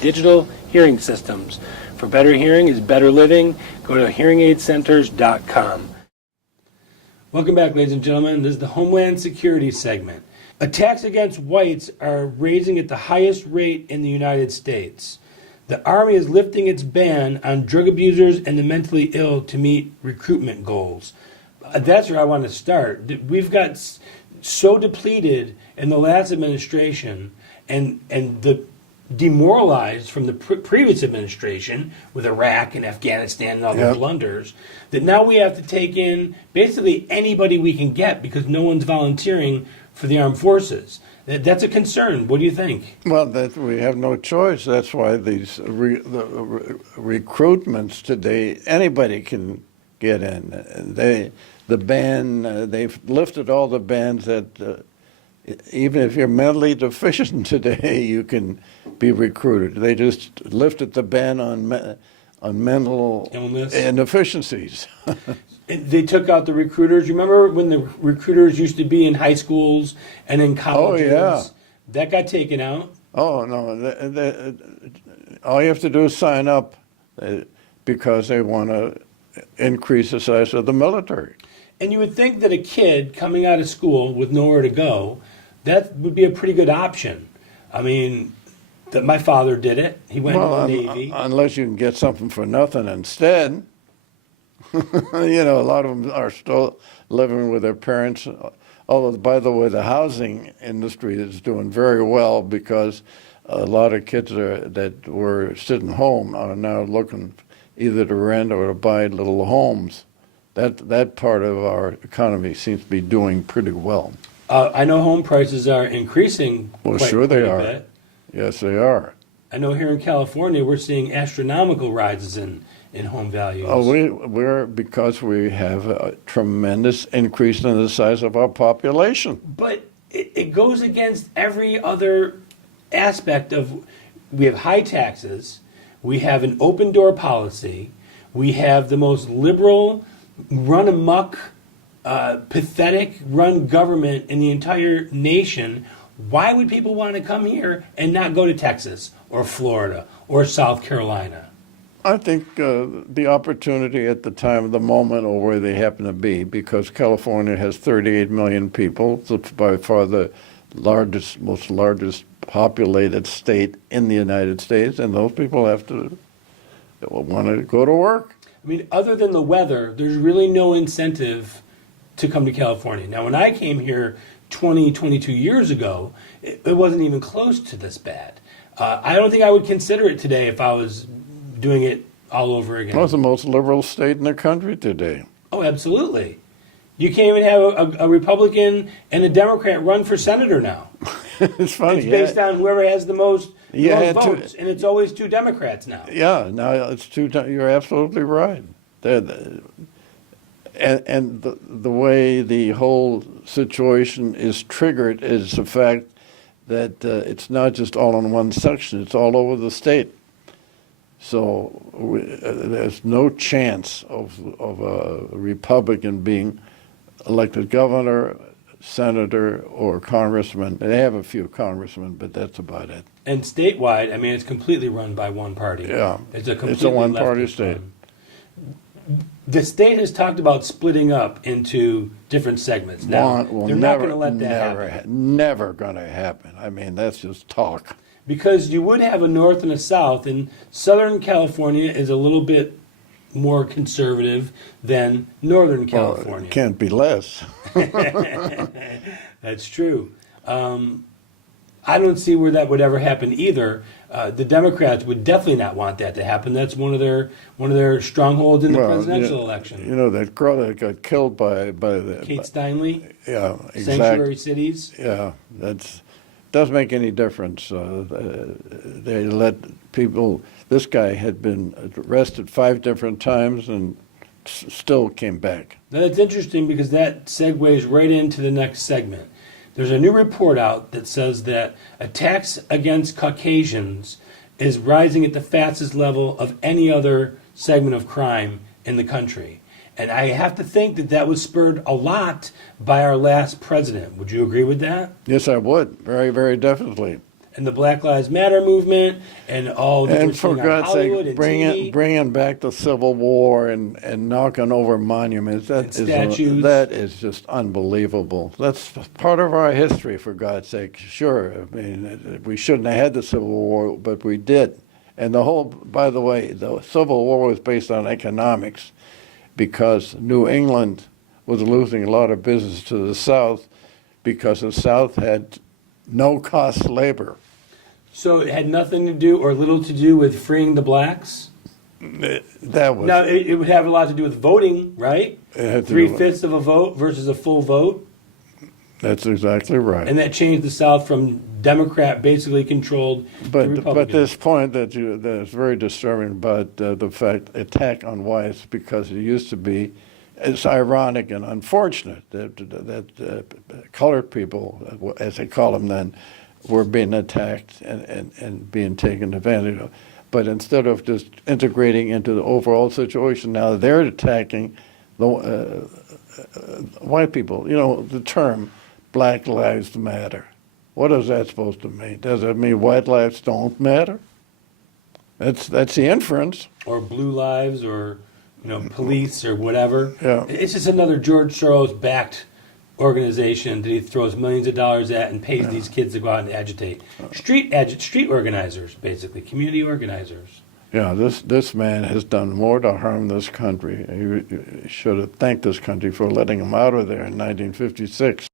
digital hearing systems. For better hearing is better living. Go to hearingaidscenters.com. Welcome back, ladies and gentlemen. This is the Homeland Security segment. Attacks against whites are raising at the highest rate in the United States. The Army is lifting its ban on drug abusers and the mentally ill to meet recruitment goals. That's where I want to start. We've got so depleted in the last administration and the demoralized from the previous administration with Iraq and Afghanistan and all the blunders, that now we have to take in basically anybody we can get because no one's volunteering for the armed forces. That's a concern. What do you think? Well, that we have no choice. That's why these recruitments today, anybody can get in. They've lifted all the bans that even if you're mentally deficient today, you can be recruited. They just lifted the ban on mental illness and deficiencies. They took out the recruiters. You remember when the recruiters used to be in high schools and in colleges? Oh, yeah. That got taken out? Oh, no. All you have to do is sign up because they want to increase the size of the military. And you would think that a kid coming out of school with nowhere to go, that would be a pretty good option. I mean, my father did it. He went to the Navy. Unless you can get something for nothing instead. You know, a lot of them are still living with their parents. Although, by the way, the housing industry is doing very well because a lot of kids that were sitting home are now looking either to rent or to buy little homes. That part of our economy seems to be doing pretty well. I know home prices are increasing. Well, sure they are. Bit. Yes, they are. I know here in California we're seeing astronomical rises in home values. Oh, we're because we have a tremendous increase in the size of our population. But it goes against every other aspect of. We have high taxes. We have an open door policy. We have the most liberal, run amok, pathetic run government in the entire nation. Why would people want to come here and not go to Texas or Florida or South Carolina? I think the opportunity at the time of the moment or where they happen to be, because California has 38 million people. It's by far the largest populated state in the United States, and those people want to go to work. I mean, other than the weather, there's really no incentive to come to California. Now, when I came here 22 years ago, it wasn't even close to this bad. I don't think I would consider it today if I was doing it all over again. Well, it's the most liberal state in the country today. Oh, absolutely. You can't even have a Republican and a Democrat run for senator now. It's funny. It's based on whoever has the most votes, and it's always two Democrats now. Yeah, now it's two. You're absolutely right. And the way the whole situation is triggered is the fact that it's not just all in one section; it's all over the state. So there's no chance of a Republican being elected governor, senator, or congressman. They have a few congressmen, but that's about it. And statewide, I mean, it's completely run by one party. Yeah, it's a one-party state. The state has talked about splitting up into different segments. Now, they're not going to let that happen. Never going to happen. I mean, that's just talk. Because you would have a north and a south, and Southern California is a little bit more conservative than Northern California. Well, it can't be less. That's true. I don't see where that would ever happen either. The Democrats would definitely not want that to happen. That's one of their strongholds in the presidential election. You know, that girl that got killed by the Kate Steinle. Yeah, exactly. Sanctuary cities. Yeah, doesn't make any difference. They let people. This guy had been arrested 5 different times and still came back. Now, that's interesting because that segues right into the next segment. There's a new report out that says that attacks against Caucasians is rising at the fastest level of any other segment of crime in the country. And I have to think that was spurred a lot by our last president. Would you agree with that? Yes, I would. Very, very definitely. and the Black Lives Matter movement and all that we're And for seeing on God's Hollywood sake, and TV. bringing back the Civil War and knocking over monuments, Statues. that is just unbelievable. That's part of our history, for God's sake. Sure, I mean, we shouldn't have had the Civil War, but we did. And by the way, the Civil War was based on economics because New England was losing a lot of business to the South because the South had no-cost labor. So it had nothing to do or little to do with freeing the blacks? That was Now, it would have a lot to do with voting, right? It had to do with- 3/5 of a vote versus a full vote. That's exactly right. And that changed the South from Democrat basically controlled to Republican. But this point that is very disturbing about the fact attack on whites, because it used to be, it's ironic and unfortunate that colored people, as they call them then, were being attacked and being taken advantage of. But instead of just integrating into the overall situation, now they're attacking the white people. You know, the term Black Lives Matter. What is that supposed to mean? Does it mean white lives don't matter? That's the inference. Or Blue Lives or, police or whatever. Yeah. It's just another George Soros-backed organization that he throws millions of dollars at and pays these kids to go out and agitate. Street organizers, basically, community organizers. Yeah, this man has done more to harm this country. He should have thanked this country for letting him out of there in 1956.